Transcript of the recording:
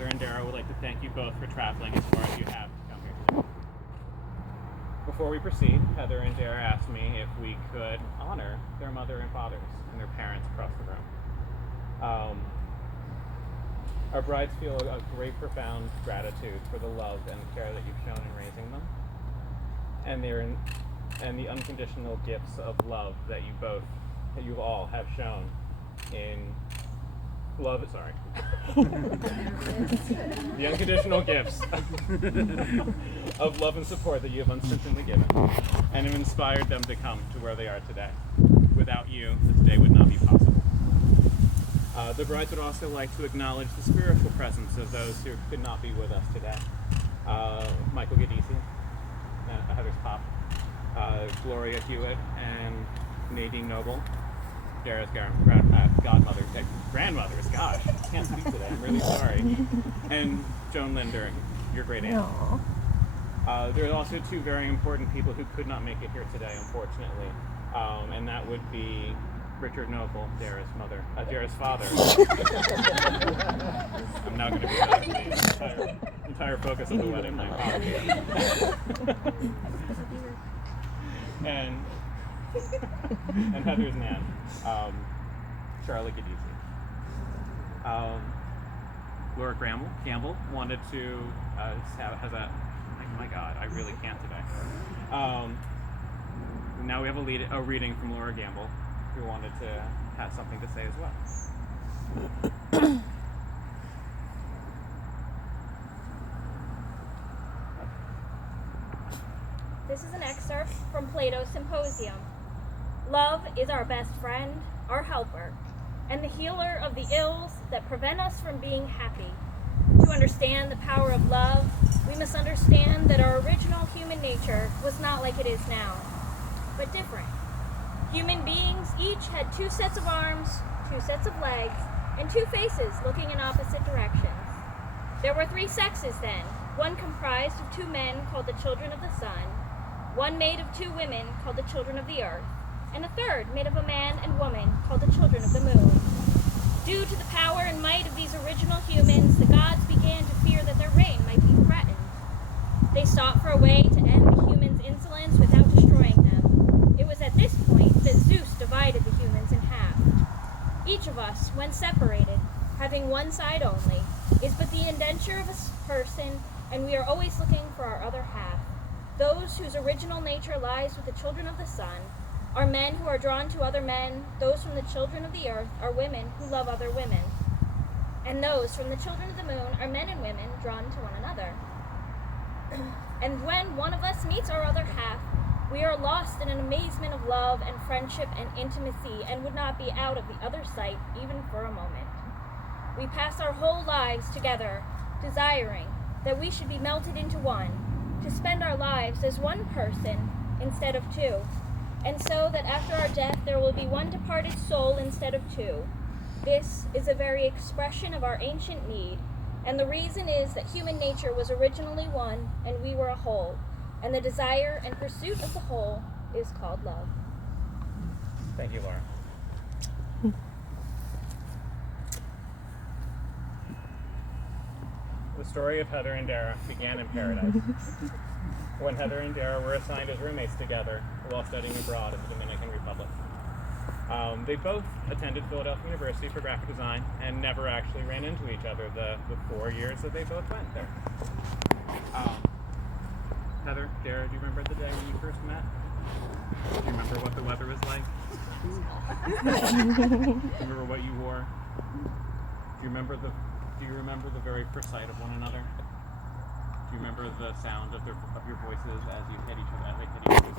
Heather and Dara would like to thank you both for traveling as far as you have to come here today. Before we proceed, Heather and Dara asked me if we could honor their mother and fathers and their parents across the room. Our brides feel a great, profound gratitude for the love and care that you've shown in raising them, and the unconditional gifts of love that you all have shown in love. Sorry, the unconditional gifts of love and support that you have unstintingly given, and have inspired them to come to where they are today. Without you, this day would not be possible. The brides would also like to acknowledge the spiritual presence of those who could not be with us today. Michael Gadisi, Heather's pop, Gloria Hewitt, and Nadine Noble, Dara's grandmothers, gosh, I can't speak today, I'm really sorry, and Joan Linder, your great aunt. There are also two very important people who could not make it here today, unfortunately, and that would be Richard Noble, Dara's father. I'm now going to be the entire focus of the wedding. My apologies. and Heather's nan, Charlotte Gadisi. Laura Campbell wanted to has a. Oh my God, I really can't today. Now we have a reading from Laura Gamble, who wanted to have something to say as well. This is an excerpt from Plato's Symposium. Love is our best friend, our helper, and the healer of the ills that prevent us from being happy. To understand the power of love, we must understand that our original human nature was not like it is now, but different. Human beings each had two sets of arms, two sets of legs, and two faces looking in opposite directions. There were three sexes then, one comprised of two men called the children of the sun, one made of two women called the children of the earth, and a third made of a man and woman called the children of the moon. Due to the power and might of these original humans, the gods began to fear that their reign might be threatened. They sought for a way to end the humans' insolence without destroying them. It was at this point that Zeus divided the humans in half. Each of us, when separated, having one side only, is but the indenture of a person, and we are always looking for our other half. Those whose original nature lies with the children of the sun are men who are drawn to other men. Those from the children of the earth are women who love other women. And those from the children of the moon are men and women drawn to one another. And when one of us meets our other half, we are lost in an amazement of love and friendship and intimacy, and would not be out of the other's sight even for a moment. We pass our whole lives together, desiring that we should be melted into one, to spend our lives as one person instead of two, and so that after our death there will be one departed soul instead of two. This is a very expression of our ancient need, and the reason is that human nature was originally one, and we were a whole, and the desire and pursuit of the whole is called love. Thank you, Laura. The story of Heather and Dara began in paradise, when Heather and Dara were assigned as roommates together while studying abroad in the Dominican Republic. They both attended Philadelphia University for graphic design and never actually ran into each other the 4 years that they both went there. Heather, Dara, do you remember the day when you first met? Do you remember what the weather was like? Do you remember what you wore? Do you remember the very first sight of one another? Do you remember the sound of your voices as you hit each other, as they hit each other's